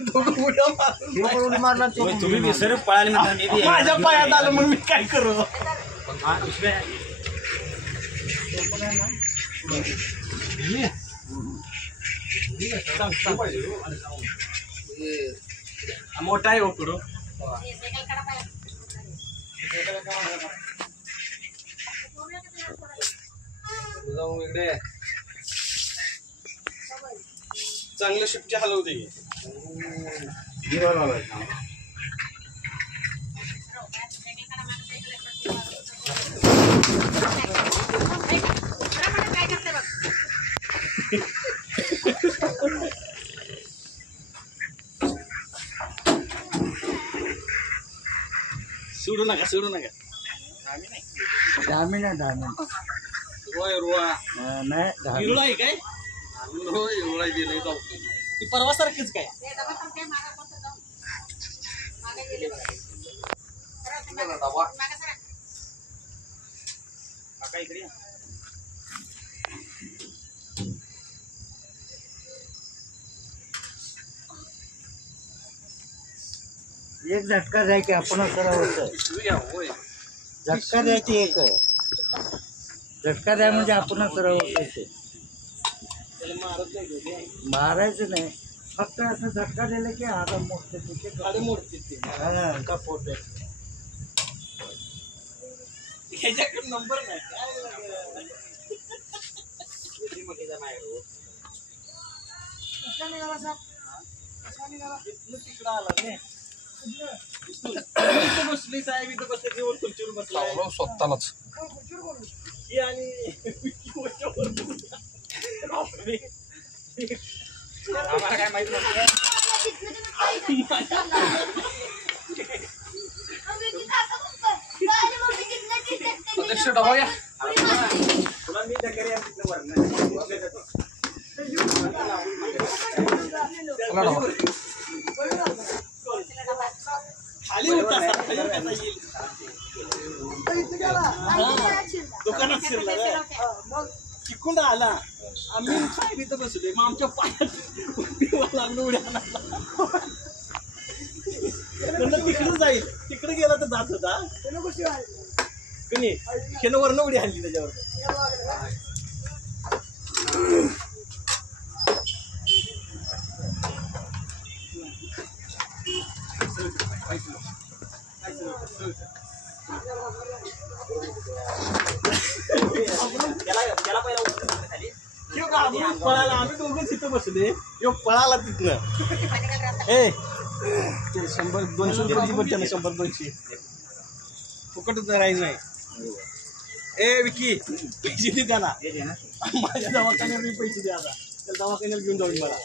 उडी मारला तुम्ही विसर पळाले माझ्या पायात आलं मग मी काय करू. मोठा आहे उकडू जाऊ इकडे चांगलं शिफ्ट हलवते. सोडू नका सोडू नका. धामी नाही धामी रोय रोळा नाही धामी हिरोळा आहे काय. होय हिरोळा दिलंय जाऊ ती परवा सारखीच काय. एक झटका द्यायची आपण सराव होतं. झटका द्यायची एक झटका द्या म्हणजे आपण सराव होतं. मारायचं नाही फक्त असं झटका दिला की हात मोठते गाडी मोडते ते. का पोट ह्याच्याकडे नंबर नाही तिकडं आला नाही. बसली साहेब इथं बसले जेवण खुर्चीवर बसला स्वतःलाच ही आणि आम्हाला काय माहित नसतं. अध्यक्ष डबा या तुला मी त्या करी खाली होता दुकानात शिरला मग तिकडून आला. आम्ही साहेब इथं बसलोय मग आमच्या पायात लागलं उड्या म्हणलं तिकडे जाईल. तिकडे गेला तर जात होता कणी शेण वरनं उडी हल्ली त्याच्यावर. पळाला आम्ही दोघं तिथं बसले. पळाला तिथनं ए 100-200 रुपयाची बच्चा 100-200 फुकटच राहील नाही. ए विकी पैसे दे त्याला. माझ्या दवाखान्यावर पैसे द्या आता. त्या दवाखान्याला घेऊन जाऊन मला